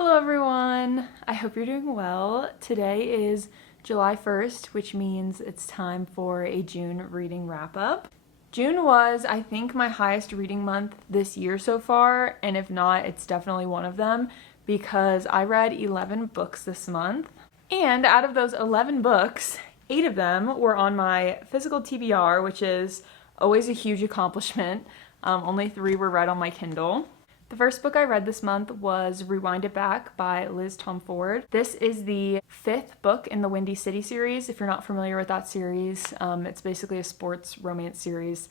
Hello everyone! I hope you're doing well. Today is July 1st, which means it's time for a June reading wrap-up. June was, I think, my highest reading month this year so far, and if not, it's definitely one of them because I read 11 books this month. And out of those 11 books, 8 of them were on my physical TBR, which is always a huge accomplishment. Only 3 were read on my Kindle. The first book I read this month was Rewind It Back by Liz Tomforde. This is the 5th book in the Windy City series. If you're not familiar with that series, it's basically a sports romance series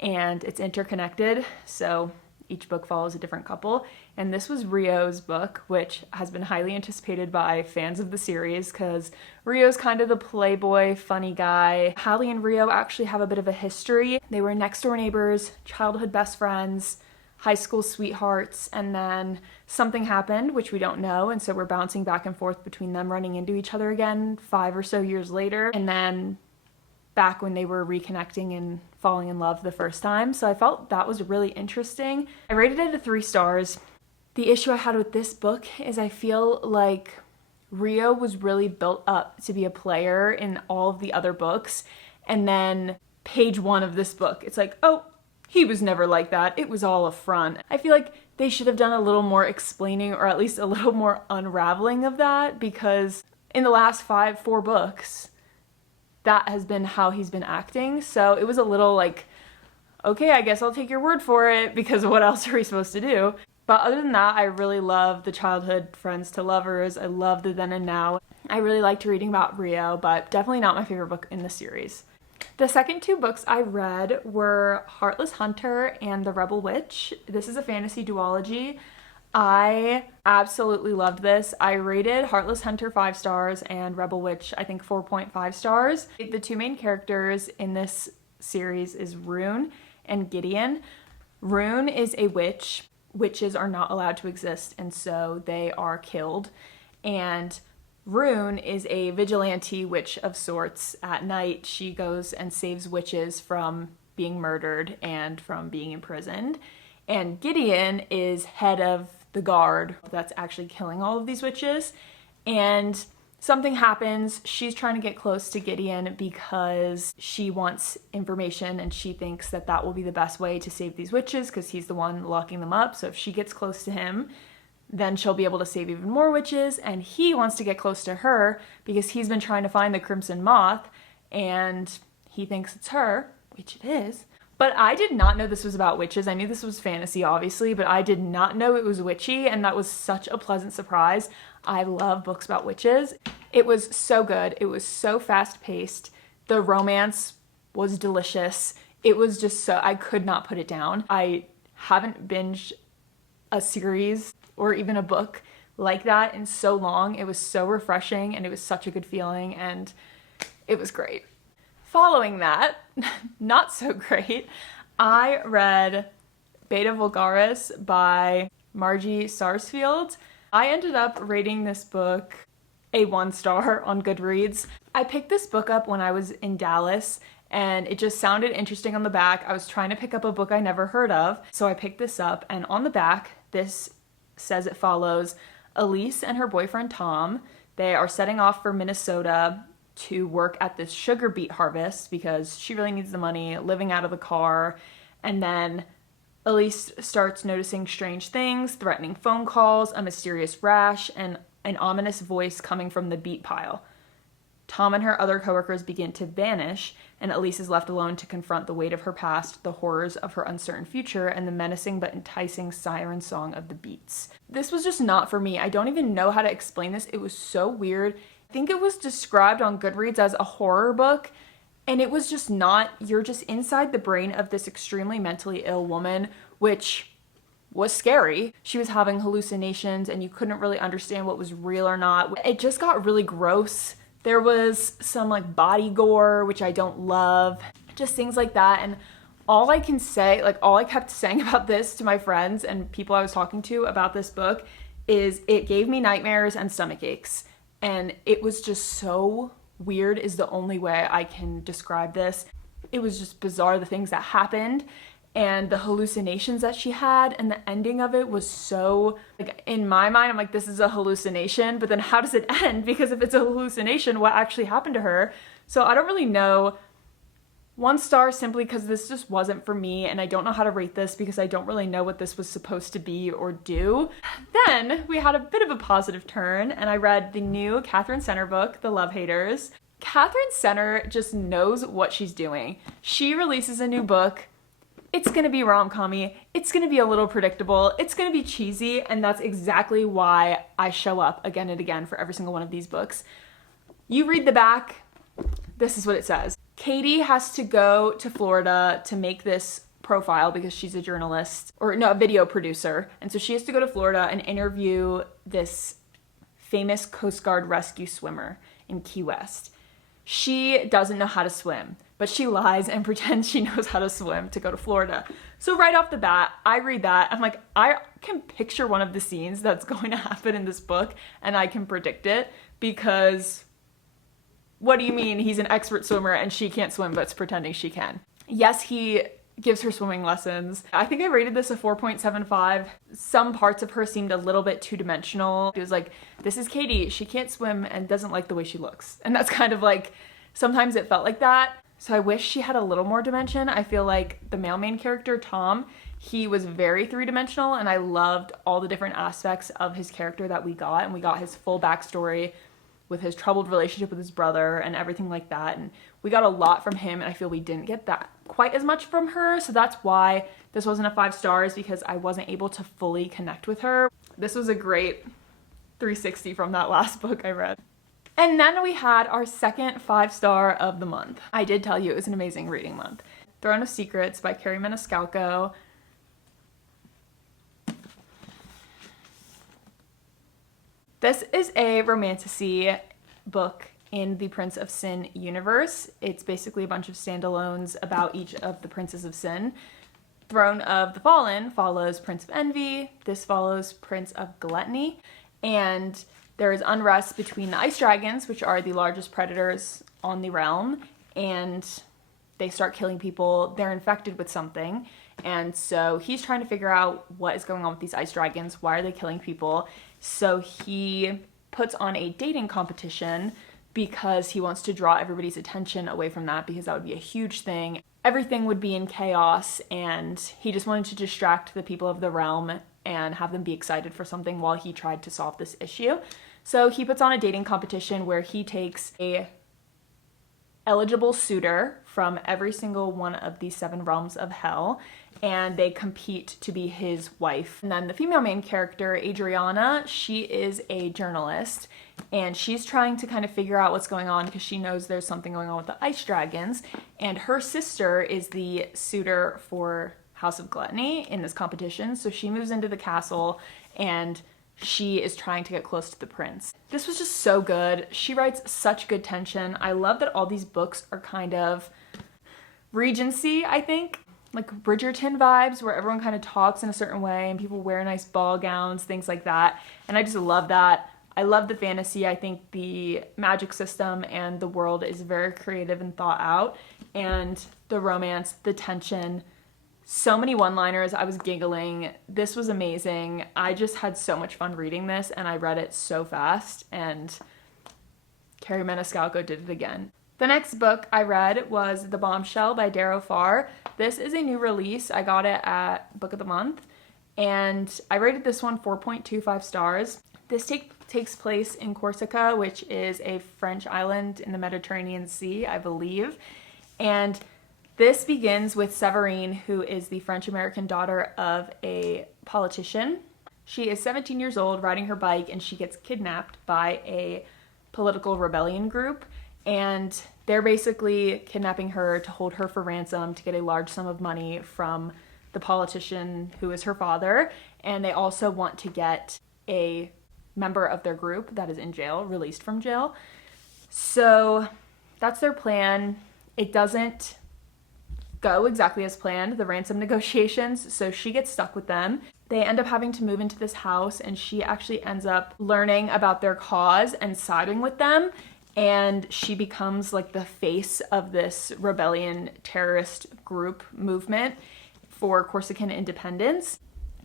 and it's interconnected, so each book follows a different couple. And this was Rio's book, which has been highly anticipated by fans of the series because Rio's kind of the playboy, funny guy. Hallie and Rio actually have a bit of a history. They were next door neighbors, childhood best friends, high school sweethearts, and then something happened, which we don't know, and so we're bouncing back and forth between them running into each other again 5 or so years later, and then back when they were reconnecting and falling in love the first time. So I felt that was really interesting. I rated it a 3 stars. The issue I had with this book is I feel like Rio was really built up to be a player in all of the other books, and then page 1 of this book, it's like, oh, he was never like that. It was all a front. I feel like they should have done a little more explaining or at least a little more unraveling of that because in the last 4 books, that has been how he's been acting. So it was a little like, okay, I guess I'll take your word for it because what else are we supposed to do? But other than that, I really love the childhood friends to lovers. I love the then and now. I really liked reading about Rio, but definitely not my favorite book in the series. The second 2 books I read were Heartless Hunter and The Rebel Witch. This is a fantasy duology. I absolutely loved this. I rated Heartless Hunter 5 stars and Rebel Witch, I think 4.5 stars. The 2 main characters in this series is Rune and Gideon. Rune is a witch. Witches are not allowed to exist, and so they are killed. And Rune is a vigilante witch of sorts. At night, she goes and saves witches from being murdered and from being imprisoned. And Gideon is head of the guard that's actually killing all of these witches. And something happens. She's trying to get close to Gideon because she wants information and she thinks that that will be the best way to save these witches because he's the one locking them up. So if she gets close to him, then she'll be able to save even more witches, and he wants to get close to her because he's been trying to find the Crimson Moth, and he thinks it's her, which it is. But I did not know this was about witches. I knew this was fantasy, obviously, but I did not know it was witchy, and that was such a pleasant surprise. I love books about witches. It was so good. It was so fast-paced. The romance was delicious. It was just so, I could not put it down. I haven't binged a series or even a book like that in so long. It was so refreshing and it was such a good feeling and it was great. Following that, not so great, I read Beta Vulgaris by Margie Sarsfield. I ended up rating this book a 1 star on Goodreads. I picked this book up when I was in Dallas and it just sounded interesting on the back. I was trying to pick up a book I never heard of, so I picked this up, and on the back, this says it follows Elise and her boyfriend Tom. They are setting off for Minnesota to work at this sugar beet harvest because she really needs the money, living out of the car. And then Elise starts noticing strange things, threatening phone calls, a mysterious rash, and an ominous voice coming from the beet pile. Tom and her other coworkers begin to vanish, and Elise is left alone to confront the weight of her past, the horrors of her uncertain future, and the menacing but enticing siren song of the beets. This was just not for me. I don't even know how to explain this. It was so weird. I think it was described on Goodreads as a horror book, and it was just not. You're just inside the brain of this extremely mentally ill woman, which was scary. She was having hallucinations, and you couldn't really understand what was real or not. It just got really gross. There was some like body gore, which I don't love, just things like that. And all I can say, like all I kept saying about this to my friends and people I was talking to about this book is it gave me nightmares and stomach aches. And it was just so weird is the only way I can describe this. It was just bizarre, the things that happened. and the hallucinations that she had, and the ending of it was so, like, in my mind, I'm like, this is a hallucination, but then how does it end? Because if it's a hallucination, what actually happened to her? So I don't really know. 1 star simply because this just wasn't for me, and I don't know how to rate this because I don't really know what this was supposed to be or do. Then we had a bit of a positive turn, and I read the new Catherine Center book, The Love Haters. Catherine Center just knows what she's doing. She releases a new book. It's gonna be rom-com-y, it's gonna be a little predictable, it's gonna be cheesy, and that's exactly why I show up again and again for every single one of these books. You read the back, this is what it says. Katie has to go to Florida to make this profile because she's a journalist, or no, a video producer, and so she has to go to Florida and interview this famous Coast Guard rescue swimmer in Key West. She doesn't know how to swim, but she lies and pretends she knows how to swim to go to Florida. So right off the bat, I read that, I'm like, I can picture one of the scenes that's going to happen in this book, and I can predict it, because what do you mean he's an expert swimmer and she can't swim but's pretending she can? Yes, he gives her swimming lessons. I think I rated this a 4.75. Some parts of her seemed a little bit two-dimensional. It was like, this is Katie, she can't swim and doesn't like the way she looks. And that's kind of like, sometimes it felt like that. So I wish she had a little more dimension. I feel like the male main character, Tom, he was very three-dimensional, and I loved all the different aspects of his character that we got, and we got his full backstory with his troubled relationship with his brother and everything like that. And we got a lot from him, and I feel we didn't get that quite as much from her. So that's why this wasn't a 5 stars, because I wasn't able to fully connect with her. This was a great 360 from that last book I read. And then we had our second 5-star of the month. I did tell you it was an amazing reading month. Throne of Secrets by Carrie Maniscalco. This is a romantasy book in the Prince of Sin universe. It's basically a bunch of standalones about each of the Princes of Sin. Throne of the Fallen follows Prince of Envy. This follows Prince of Gluttony. And there is unrest between the ice dragons, which are the largest predators on the realm, and they start killing people. They're infected with something. And so he's trying to figure out what is going on with these ice dragons. Why are they killing people? So he puts on a dating competition because he wants to draw everybody's attention away from that, because that would be a huge thing. Everything would be in chaos, and he just wanted to distract the people of the realm and have them be excited for something while he tried to solve this issue. So he puts on a dating competition where he takes a eligible suitor from every single one of these 7 realms of hell, and they compete to be his wife. And then the female main character, Adriana, she is a journalist, and she's trying to kind of figure out what's going on because she knows there's something going on with the ice dragons, and her sister is the suitor for House of Gluttony in this competition. So she moves into the castle, and she is trying to get close to the prince. This was just so good. She writes such good tension. I love that all these books are kind of Regency, I think. Like Bridgerton vibes, where everyone kind of talks in a certain way and people wear nice ball gowns, things like that. And I just love that. I love the fantasy. I think the magic system and the world is very creative and thought out. And the romance, the tension, so many one-liners. I was giggling. This was amazing. I just had so much fun reading this, and I read it so fast, and Carrie Maniscalco did it again. The next book I read was The Bombshell by Darrow Farr. This is a new release. I got it at Book of the Month, and I rated this one 4.25 stars. This takes place in Corsica, which is a French island in the Mediterranean Sea, I believe. And this begins with Séverine, who is the French-American daughter of a politician. She is 17 years old, riding her bike, and she gets kidnapped by a political rebellion group. And they're basically kidnapping her to hold her for ransom to get a large sum of money from the politician who is her father. And they also want to get a member of their group that is in jail, released from jail. So that's their plan. It doesn't go exactly as planned, the ransom negotiations, so she gets stuck with them. They end up having to move into this house, and she actually ends up learning about their cause and siding with them, and she becomes like the face of this rebellion terrorist group movement for Corsican independence.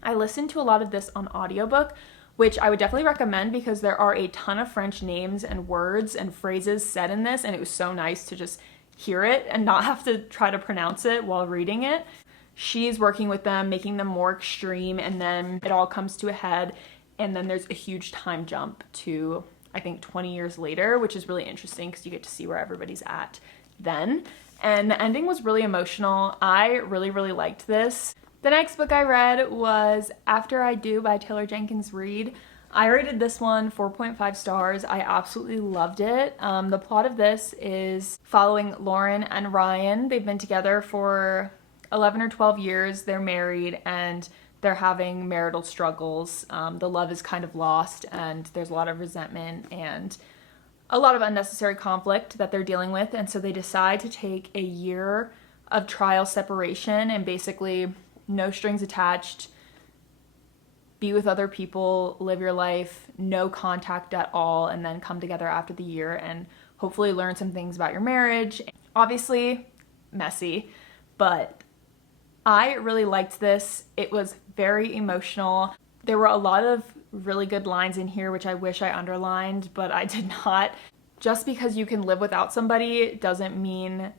I listened to a lot of this on audiobook, which I would definitely recommend because there are a ton of French names and words and phrases said in this, and it was so nice to just hear it and not have to try to pronounce it while reading it. She's working with them, making them more extreme, and then it all comes to a head, and then there's a huge time jump to, I think, 20 years later, which is really interesting because you get to see where everybody's at then. And the ending was really emotional. I really, really liked this. The next book I read was After I Do by Taylor Jenkins Reid. I rated this one 4.5 stars. I absolutely loved it. The plot of this is following Lauren and Ryan. They've been together for 11 or 12 years. They're married and they're having marital struggles. The love is kind of lost and there's a lot of resentment and a lot of unnecessary conflict that they're dealing with. And so they decide to take a year of trial separation and basically no strings attached, be with other people, live your life, no contact at all, and then come together after the year and hopefully learn some things about your marriage. Obviously, messy, but I really liked this. It was very emotional. There were a lot of really good lines in here, which I wish I underlined, but I did not. Just because you can live without somebody doesn't mean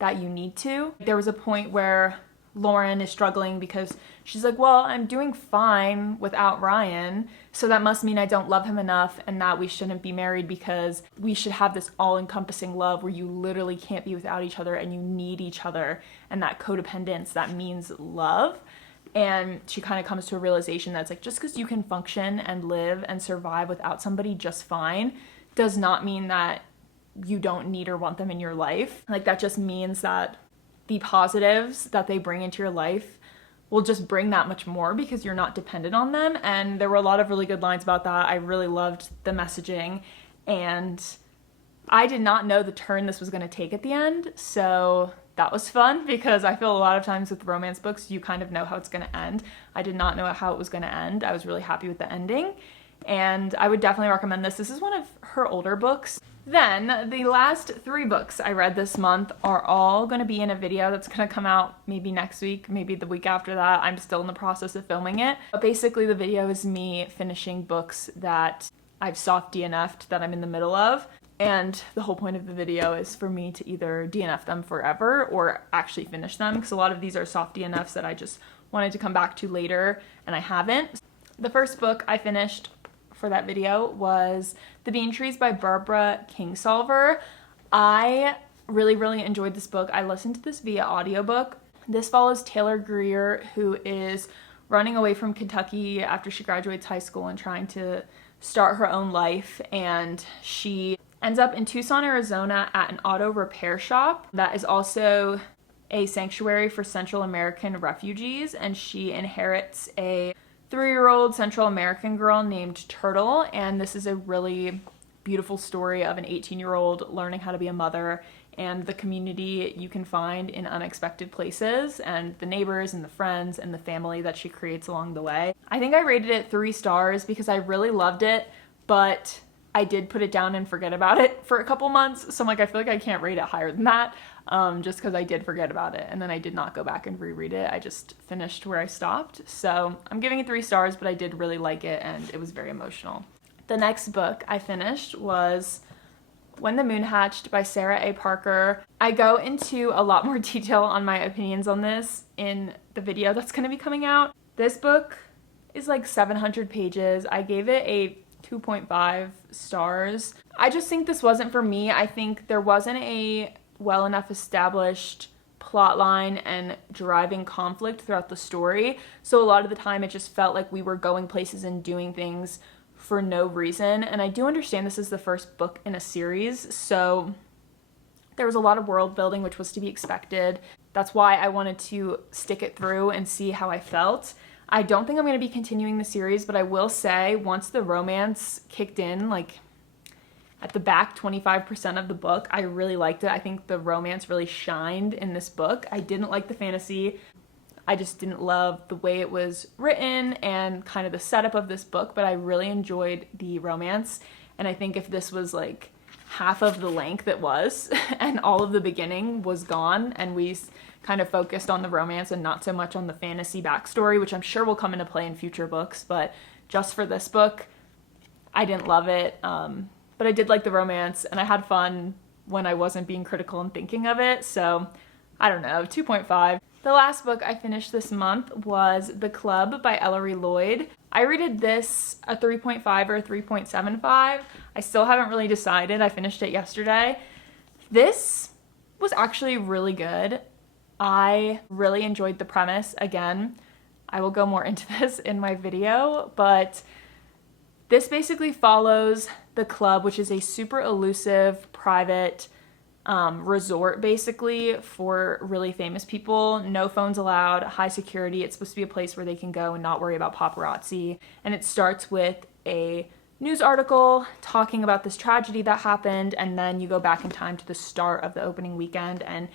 that you need to. There was a point where Lauren is struggling because she's like, well, I'm doing fine without Ryan, so that must mean I don't love him enough and that we shouldn't be married because we should have this all-encompassing love where you literally can't be without each other and you need each other, and that codependence, that means love. And she kind of comes to a realization that it's like, just because you can function and live and survive without somebody just fine does not mean that you don't need or want them in your life. Like, that just means that the positives that they bring into your life will just bring that much more because you're not dependent on them. And there were a lot of really good lines about that. I really loved the messaging, and I did not know the turn this was going to take at the end, so that was fun because I feel a lot of times with romance books you kind of know how it's going to end. I did not know how it was going to end. I was really happy with the ending, and I would definitely recommend this. This is one of her older books. Then the last 3 books I read this month are all going to be in a video that's going to come out maybe next week, maybe the week after that. I'm still in the process of filming it. But basically the video is me finishing books that I've soft DNF'd that I'm in the middle of. And the whole point of the video is for me to either DNF them forever or actually finish them, because a lot of these are soft DNFs that I just wanted to come back to later and I haven't. The first book I finished for that video was The Bean Trees by Barbara Kingsolver. I really, really enjoyed this book. I listened to this via audiobook. This follows Taylor Greer, who is running away from Kentucky after she graduates high school and trying to start her own life, and she ends up in Tucson, Arizona at an auto repair shop that is also a sanctuary for Central American refugees, and she inherits a 3-year-old Central American girl named Turtle, and this is a really beautiful story of an 18-year-old learning how to be a mother and the community you can find in unexpected places and the neighbors and the friends and the family that she creates along the way. I think I rated it 3 stars because I really loved it, but I did put it down and forget about it for a couple months, so I'm like, I feel like I can't rate it higher than that, just because I did forget about it, and then I did not go back and reread it. I just finished where I stopped, so I'm giving it 3 stars, but I did really like it, and it was very emotional. The next book I finished was When the Moon Hatched by Sarah A. Parker. I go into a lot more detail on my opinions on this in the video that's going to be coming out. This book is like 700 pages. I gave it a 2.5 stars. I just think this wasn't for me. I think there wasn't a well enough established plot line and driving conflict throughout the story. So a lot of the time it just felt like we were going places and doing things for no reason. And I do understand this is the first book in a series, so there was a lot of world building which was to be expected. That's why I wanted to stick it through and see how I felt. I don't think I'm going to be continuing the series, but I will say once the romance kicked in, like at the back 25% of the book, I really liked it. I think the romance really shined in this book. I didn't like the fantasy. I just didn't love the way it was written and kind of the setup of this book, but I really enjoyed the romance. And I think if this was like half of the length it was and all of the beginning was gone and we kind of focused on the romance and not so much on the fantasy backstory, which I'm sure will come into play in future books, but just for this book, I didn't love it, but I did like the romance, and I had fun when I wasn't being critical and thinking of it, so I don't know, 2.5. The last book I finished this month was The Club by Ellery Lloyd. I rated this a 3.5 or a 3.75. I still haven't really decided. I finished it yesterday. This was actually really good. I really enjoyed the premise. Again, I will go more into this in my video, but this basically follows the club, which is a super elusive, private resort basically for really famous people. No phones allowed, high security. It's supposed to be a place where they can go and not worry about paparazzi. And it starts with a news article talking about this tragedy that happened, and then you go back in time to the start of the opening weekend, and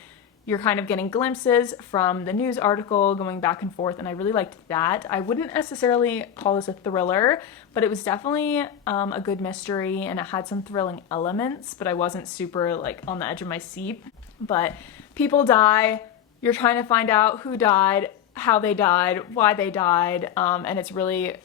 you're kind of getting glimpses from the news article going back and forth, and I really liked that. I wouldn't necessarily call this a thriller, but it was definitely a good mystery, and it had some thrilling elements, but I wasn't super like on the edge of my seat. But people die, you're trying to find out who died, how they died, why they died, and it's really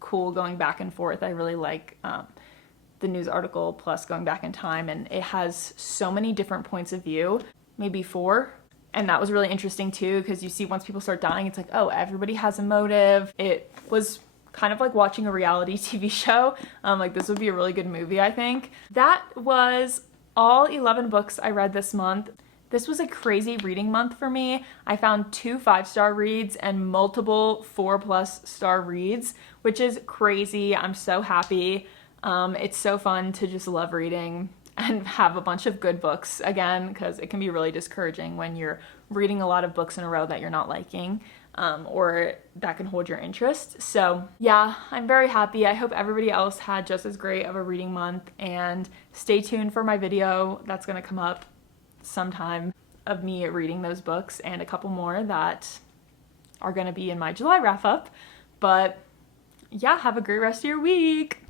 cool going back and forth. I really like the news article plus going back in time, and it has so many different points of view. Maybe 4. And that was really interesting too, because you see once people start dying, it's like, oh, everybody has a motive. It was kind of like watching a reality TV show. Like this would be a really good movie, I think. That was all 11 books I read this month. This was a crazy reading month for me. I found 2 5-star reads and multiple 4+ star reads, which is crazy. I'm so happy. It's so fun to just love reading and have a bunch of good books again, because it can be really discouraging when you're reading a lot of books in a row that you're not liking, or that can hold your interest. So yeah, I'm very happy. I hope everybody else had just as great of a reading month, and stay tuned for my video that's gonna come up sometime of me reading those books and a couple more that are gonna be in my July wrap up. But yeah, have a great rest of your week.